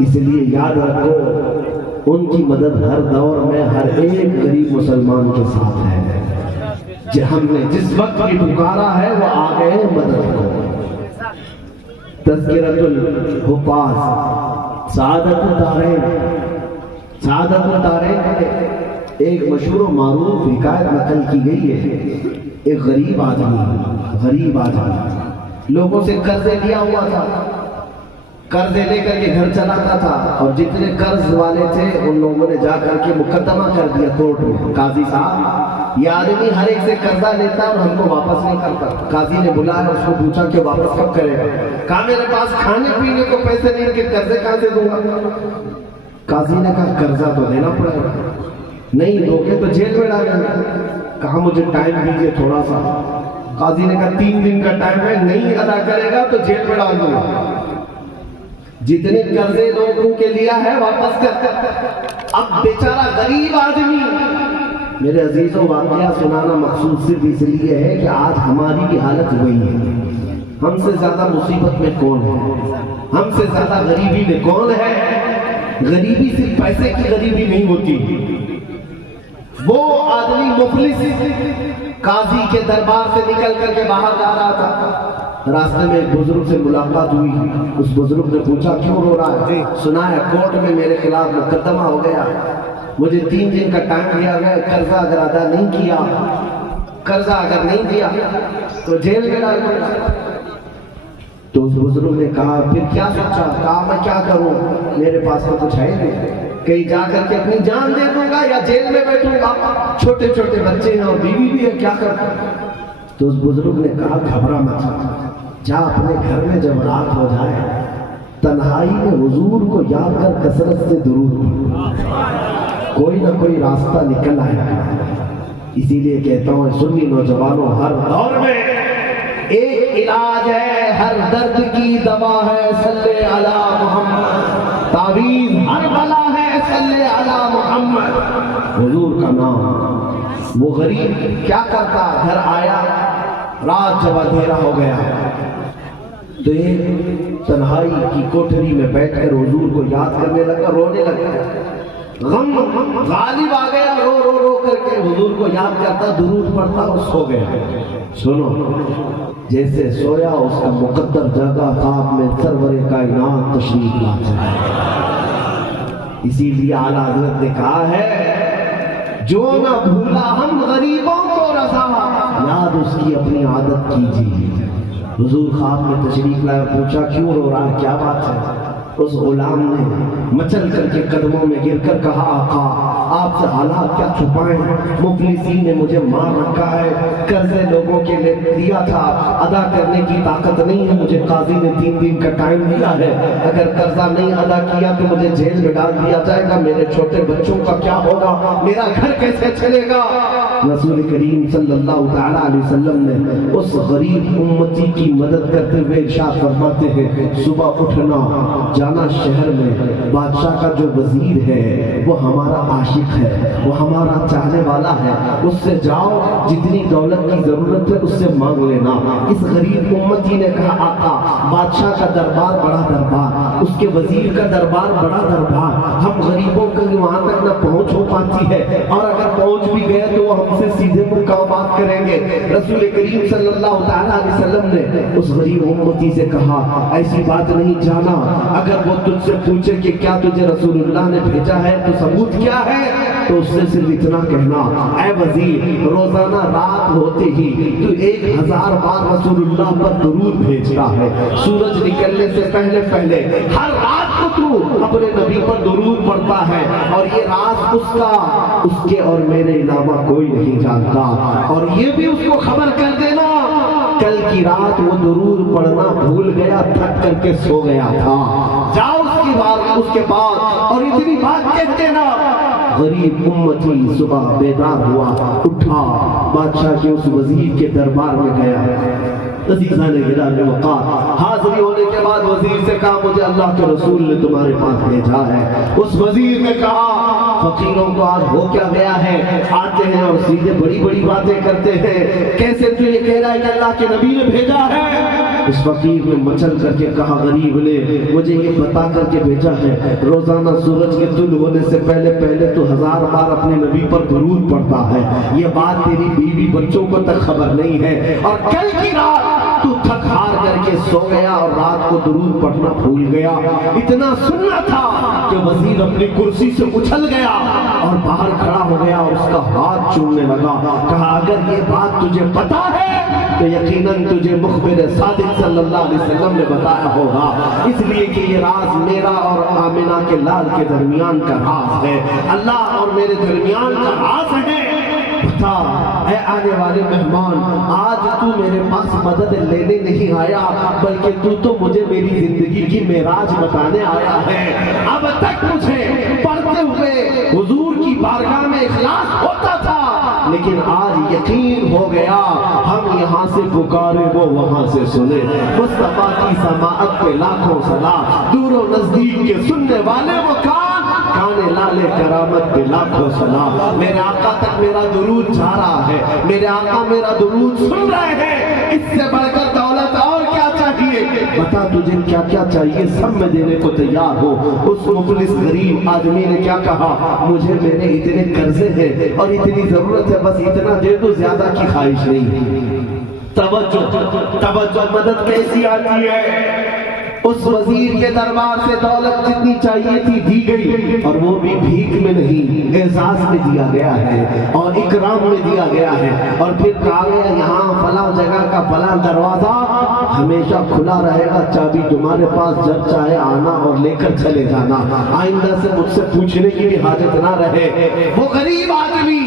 اس لیے یاد رکھو ان کی مدد ہر دور میں ہر ایک غریب مسلمان کے ساتھ ہے. ہم نے جس وقت بھی پکارا ہے وہ آ گئے مدد کو. تذکرۃ الحفاظ سعادت الدارین ایک مشہور و معروف حکایت نقل کی گئی ہے. ایک غریب آدمی لوگوں سے قرضے لیا ہوا تھا، قرضے لے کر کے گھر چلاتا تھا، اور جتنے قرض والے تھے ان لوگوں نے جا کر کے مقدمہ کر دیا کورٹ میں. قاضی صاحب یہ آدمی ہر ایک سے قرضہ لیتا اور ہم کو واپس نہیں کرتا. قاضی نے بلایا، اس کو پوچھا کہ واپس کب کرے گا؟ کہا میرے پاس کھانے پینے کو پیسے نہیں کہ قرضے کہاں سے دوں گا؟ قاضی نے کہا قرضہ تو دینا پڑے گا. نہیں دو گے تو جیل میں ڈالیں گے. کہا مجھے ٹائم دیجیے تھوڑا سا. قاضی نے کہا 3 دن کا ٹائم ہے، نہیں ادا کرے گا تو جیل میں ڈال دوں گا. جتنے قرضے لوگوں کے لیا ہے واپس کر. اب بیچارہ غریب آدمی. میرے عزیزوں واقعہ سنانا مقصود صرف اس لیے ہے کہ آج ہماری بھی حالت وہی ہے. ہم سے زیادہ مصیبت میں کون ہے؟ ہم سے زیادہ غریبی میں کون ہے؟ غریبی صرف پیسے کی غریبی نہیں ہوتی. وہ آدمی مفلس قاضی کے دربار سے نکل کر کے باہر جا رہا تھا. راستے میں ایک بزرگ سے ملاقات ہوئی. اس بزرگ نے پوچھا کیوں رو رہا ہے؟ سنا ہے کورٹ میں میرے خلاف مقدمہ ہو گیا، مجھے 3 دن کا ٹائم دیا گیا، قرضہ اگر ادا نہیں کیا، قرضہ اگر نہیں دیا تو جیل میں ڈال دوں گا. تو اس بزرگ نے کہا پھر کیا سوچا؟ کہا میں کیا کروں، میرے پاس تو کچھ ہے نہیں، کہیں جا کر کے اپنی جان دے دوں گا یا جیل میں بیٹھوں گا، چھوٹے چھوٹے بچے ہیں اور بیوی بھی ہے، کیا کروں؟ تو اس بزرگ نے کہا گھبرا مت، جا اپنے گھر میں جب رات ہو جائے تنہائی میں حضور کو یاد کر کثرت سے درود پڑھ، کوئی نہ کوئی راستہ نکل آئے گا. اسی لیے کہتا ہوں سنی نوجوانوں، ہر دور میں ایک علاج ہے، ہر درد کی دوا ہے، صلی علی محمد. تعویذ ہر بلا ہے، صلی علی محمد. حضور کا نام. وہ غریب کیا کرتا؟ گھر آیا، رات جب اندھیرا ہو گیا تو ایک تنہائی کی کوٹھری میں بیٹھ کر حضور کو یاد کرنے لگا، رونے لگا. غم غالب آ گیا، رو رو رو کر کے حضور کو یاد کرتا، درود پڑھتا اور سو گیا. سنو، جیسے سویا اس کا مقدر جگہ خواب میں سرور کائنات تشریف لاتا ہے. اسی لیے اعلیٰ حضرت نے کہا ہے جو نہ بھولا ہم غریبوں کو رضا، یاد اس کی اپنی عادت کیجیے. حضور خواب میں تشریف لائے، پوچھا کیوں رو رہا ہے، کیا بات ہے؟ اس غلام نے مچل کر کے قدموں میں گر کر کہا آقا آپ سے حالات کیا چھپائیں، مفلسین نے مجھے مار رکھا ہے، قرضے لوگوں کے لیے دیا تھا، ادا کرنے کی طاقت نہیں ہے، مجھے قاضی نے 3 دن کا ٹائم دیا ہے، اگر قرضہ نہیں ادا کیا تو مجھے جیل میں ڈال دیا جائے گا، میرے چھوٹے بچوں کا کیا ہوگا، میرا گھر کیسے چلے گا؟ رسول کریم صلی اللہ تعالیٰ علیہ وسلم نے اس غریب امتی کی مدد کرتے ہوئے ارشاد فرماتے ہیں صبح اٹھنا، جانا شہر میں، بادشاہ کا جو وزیر ہے وہ ہمارا عاشق ہے، وہ ہمارا چاہنے والا ہے، اس سے جاؤ، جتنی دولت کی ضرورت ہے اس سے مانگ لینا. اس غریب امتی نے کہا آقا بادشاہ کا دربار بڑا دربار، اس کے وزیر کا دربار بڑا دربار، ہم غریبوں کو وہاں تک نہ پہنچ ہو پاتی ہے، اور اگر پہنچ بھی گئے تو وہ ہم سے سیدھے مقامات کریں گے. رسول کریم صلی اللہ تعالیٰ علیہ وسلم نے اس غریب امتی سے کہا ایسی بات نہیں، جانا اگر وہ تجھ سے پوچھے کہ کیا تجھے رسول اللہ نے بھیجا ہے تو ثبوت کیا ہے، تو اس سے صرف اتنا کہنا اے وزیر روزانہ رات ہوتے ہی تو 1000 بار رسول اللہ پر درود بھیجتا ہے، سورج نکلنے سے پہلے پہلے ہر رات کو تو اپنے نبی پر درود پڑھتا ہے، اور یہ راز اس کا اس کے اور میرے علاوہ کوئی نہیں جانتا. اور یہ بھی اس کو خبر کر دینا کل کی رات وہ درود پڑھنا بھول گیا، تھک کر کے سو گیا تھا، جاؤ اس کے بعد اور اتنی بات کہتے نا. غریب امتی صبح بیدار ہوا، اٹھا، بادشاہ کے اس وزیر کے دربار میں گیا. عزیزان گرامی وقار حاضری ہونے کے بعد وزیر سے کہا مجھے اللہ کے رسول نے تمہارے پاس بھیجا ہے. اس وزیر نے کہا فقیروں کو آج ہو کیا گیا ہے, آتے ہیں اور سیدھے بڑی بڑی باتیں کرتے ہیں, کیسے تو یہ کہہ رہا ہے کہ اللہ کے نبی نے بھیجا ہے. اس فقیر نے مچل کر کے کہا غریب نے مجھے یہ بتا کر کے بھیجا ہے روزانہ سورج کے طلوع ہونے سے پہلے تو 1000 بار اپنے نبی پر درود پڑھتا ہے. یہ بات تیری بیوی بچوں کو تک خبر نہیں ہے, اور کل کی رات تو تھک ہار کر کے سو گیا اور رات کو درود پڑھنا بھول گیا. اتنا سننا تھا کہ وزیر اپنی کرسی سے اچھل گیا اور باہر کھڑا ہو گیا اور اس کا ہاتھ چومنے لگا. کہا اگر یہ بات تجھے پتا ہے تو یقیناً تجھے مخبر صادق صلی اللہ علیہ وسلم نے بتایا ہوگا, اس لیے کہ یہ راز میرا اور آمنہ کے لال کے درمیان کا راز ہے, اللہ اور میرے درمیان کا راز ہے. بتا اے آنے والے مہمان, آج تو میرے پاس مدد لینے نہیں آیا بلکہ تو مجھے میری زندگی کی معراج بتانے آیا ہے. اب تک مجھے پڑھتے ہوئے حضور کی بارگاہ میں اخلاص ہوتا تھا, لیکن آج یقین ہو گیا ہم یہاں سے پکارے وہ وہاں سے سنے. مصطفیٰ کی سماعت پہ لاکھوں سلام, دور و نزدیک کے سننے والے وہ کانے لالے کرامت پہ لاکھوں سلام. میرے آقا تک میرا درود جا رہا ہے, میرے آقا میرا درود سن رہے ہیں. اس سے بڑھ کر دولت اور کیا چاہیے؟ بتا تجھے کیا کیا چاہیے, سب میں دینے کو تیار ہو. اس مفلس غریب آدمی نے کیا کہا, مجھے میرے اتنے قرضے ہیں اور اتنی ضرورت ہے, بس اتنا دے دو, زیادہ کی خواہش نہیں. توجہ مدد کیسی آتی ہے. اس وزیر کے دربار سے دولت جتنی چاہیے تھی دی گئی, اور وہ بھی بھیک میں نہیں, اعزاز میں دیا گیا ہے اور اکرام میں دیا گیا ہے. اور پھر کہا گیا یہاں فلاں جگہ کا فلاں دروازہ ہمیشہ کھلا رہے گا, چابی تمہارے پاس, جب چاہے آنا اور لے کر چلے جانا, آئندہ سے مجھ سے پوچھنے کی بھی حاجت نہ رہے. وہ غریب آدمی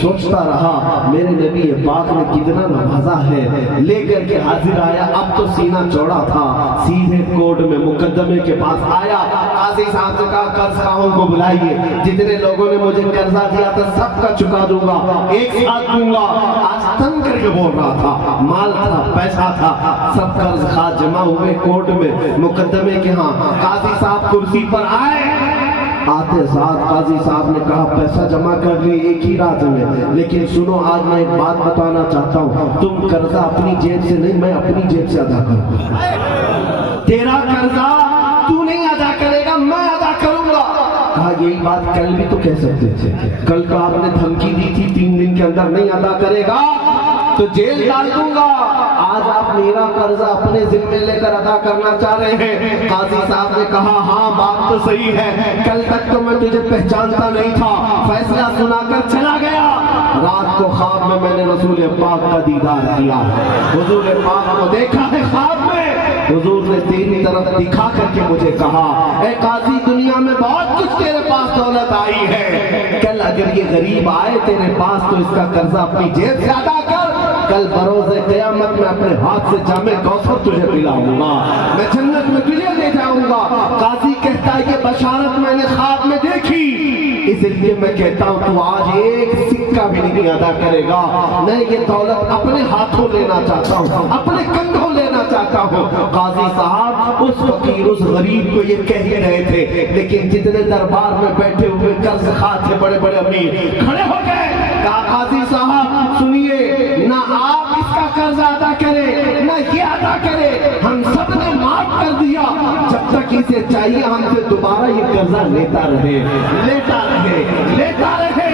سوچتا رہا میرے نبی پاک نے کتنا نوازا ہے, لے کر کے حاضر آیا. اب تو سینہ چوڑا تھا, سیدھے کورٹ میں مقدمے کے پاس آیا. قاضی صاحب سے کہا قرض خواہوں کو بلائیے, جتنے لوگوں نے مجھے قرضہ دیا تھا سب کا چکا دوں گا, ایک ساتھ دوں گا. آج تنگ کر کے بول رہا تھا, مال تھا, پیسہ تھا, سب قرض خواہ جمع ہوئے کورٹ میں مقدمے کے ہاں. قاضی صاحب کرسی پر آئے, آتے ساتھ قاضی صاحب نے کہا پیسہ جمع کر لی ایک ہی رات میں, لیکن سنو آج میں ایک بات بتانا چاہتا ہوں, تم قرضہ اپنی جیب سے نہیں, میں اپنی جیب سے ادا کروں. تیرا قرضہ تو نہیں ادا کرے گا, میں ادا کروں گا. کہا یہی بات کل بھی تو کہہ سکتے تھے, کل کا آپ نے دھمکی دی تھی 3 دن کے اندر نہیں ادا کرے گا تو جیل ڈال دوں گا. آج آپ میرا قرضہ اپنے ذمے لے کر ادا کرنا چاہ رہے ہیں. قاضی صاحب نے کہا ہاں بات تو صحیح ہے, کل تک تو میں تجھے پہچانتا نہیں تھا, فیصلہ سنا کر چلا گیا. رات کو خواب میں میں نے رسول پاک کا دیدار کیا, حضور پاک کو دیکھا ہے خواب میں. حضور نے تیری طرف دکھا کر کے مجھے کہا اے قاضی دنیا میں بہت کچھ تیرے پاس دولت آئی ہے, کل اگر یہ غریب آئے تیرے پاس تو اس کا قرضہ اپنی جیب سے ادا کر, کل بروز قیامت میں اپنے ہاتھ سے جام کوثر تجھے پلاؤں گا, میں جنت میں تجھے لے جاؤں گا. قاضی کہتا ہے یہ بشارت میں نے خواب میں دیکھی, اس لیے میں کہتا ہوں تو آج ایک سکہ بھی نہیں ادا کرے گا. میں یہ دولت اپنے ہاتھوں لینا چاہتا ہوں, اپنے کندھوں لینا چاہتا ہوں. قاضی صاحب اس فقیر اس غریب کو یہ کہہ ہی رہے تھے, لیکن جتنے دربار میں بیٹھے ہوئے قرض خواہ تھے بڑے بڑے امیر کھڑے ہو گئے. کہا قاضی صاحب سنیے, نہ آپ اس کا قرض ادا کرے نہ یہ ادا کرے, ہم سب نے معاف کر دیا, جب تک اسے چاہیے ہم سے دوبارہ یہ قرضہ لیتا رہے, لیتا رہے, لیتا رہے.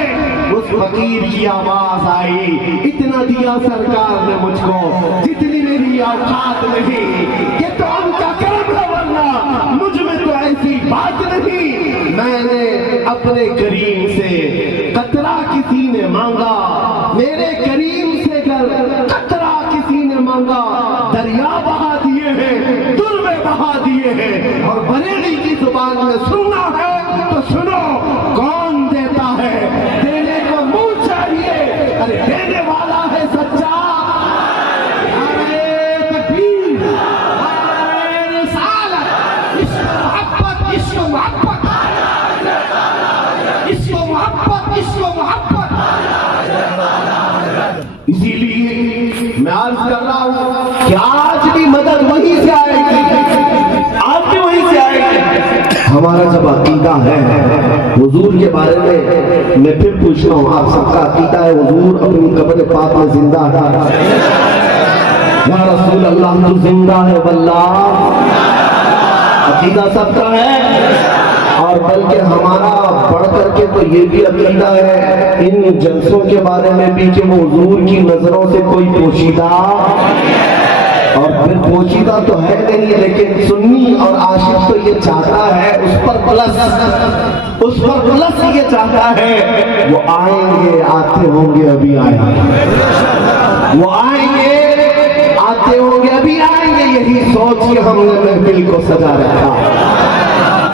اس فقیر کی آواز آئی, اتنا دیا سرکار نے مجھ کو جتنی میری اوقات نہیں, یہ تو ان کا کرم ہے, ورنہ مجھ میں تو ایسی بات نہیں. میں نے اپنے کریم سے قطرہ کسی نے مانگا, میرے کریم سے قطرہ کسی نے مانگا, دریا بہا دیے ہیں, در میں بہا دیے ہیں. اور بریلی کی زبان میں سننا ہے تو سنو, کون دیتا ہے دینے کو منہ چاہیے, ارے دینے والا ہے سچا. اسی لیے میں عرض کر رہا ہوں کہ وہیں سے آئے گی، آپ بھی وہیں سے آئے گے۔ ہمارا جب عقیدہ ہے حضور کے بارے میں پھر پوچھتا ہوں، آپ سب کا عقیدہ ہے حضور اپنی قبر پاک میں زندہ ہے؟ یا رسول اللہ تو زندہ ہے واللہ، عقیدہ سب کا ہے۔ اور بلکہ ہمارا بڑھ کر کے تو یہ بھی عقیدہ ہے ان جلسوں کے بارے میں بھی کہ وہ حضور کی نظروں سے کوئی پوشیدہ، اور پھر پوشیدہ تو ہے نہیں، لیکن سنی اور عاشق تو یہ چاہتا ہے اس پر پلس یہ چاہتا ہے وہ آئیں گے، آتے ہوں گے، ابھی آئیں گے، وہ آئیں گے، آتے ہوں گے، ابھی آئیں گے، یہی سوچ کے ہم نے محفل کو سجا رکھا۔